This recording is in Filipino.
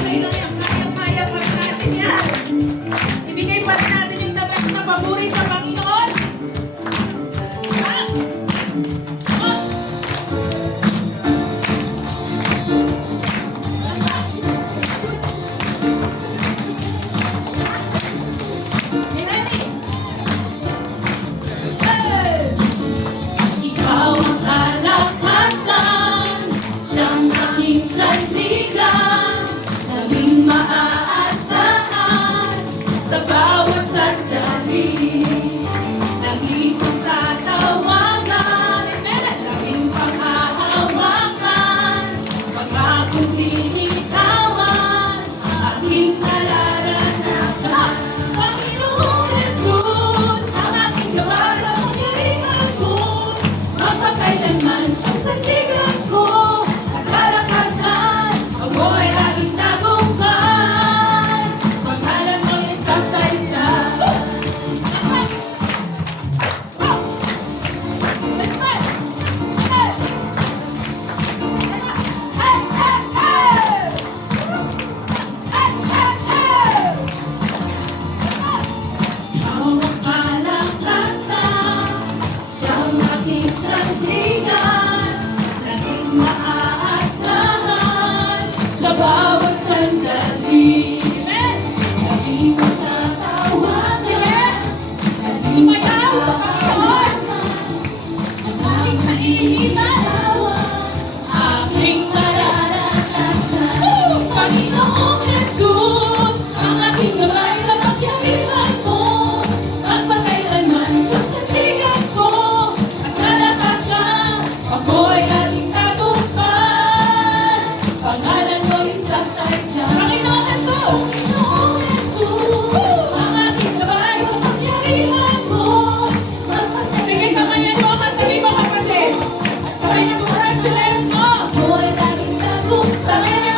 Okay lang yan. Kaya-kaya pa natin yan. Ibigay pa rin natin yung the best na papuri sa Panginoon. Ah! Oh! You ready? Hey! Ikaw ang kalakasan, siyang aking sandigan, naging maaasahan sa bawat sandali. Lagi kong tatawagan, laging panghahawakan, pag-akong binitawan, aking nararanasan. Panginoong Jesus, ang aking gabay at pangyarihan ko, mapagkailanman siyang sandigan ko, at kalakasan, ako ay laging tagumpay, pangalan mo'y isasaysay. Ikaw ang kalakasan, siyang aking sandigan, laging maaasahan sa bawat sandali. Laging kong tatawagan, sumayaw sa Panginoon, ang aking naiinitan, aking nararanasan. Panginoong Jesus, ang aking gabay na pangyarihan mo, at pagkailanman siyang sandigan ko, at kalakasan, ako ay laging tagumpay, pangalan mo'y isasaysay. Panginoong Jesus, ang aking gabay na pangyarihan mo, at sige, kamayan mo ang sabi mo kapatid, at sabay na congratulate mo, ako ay laging tagumpay.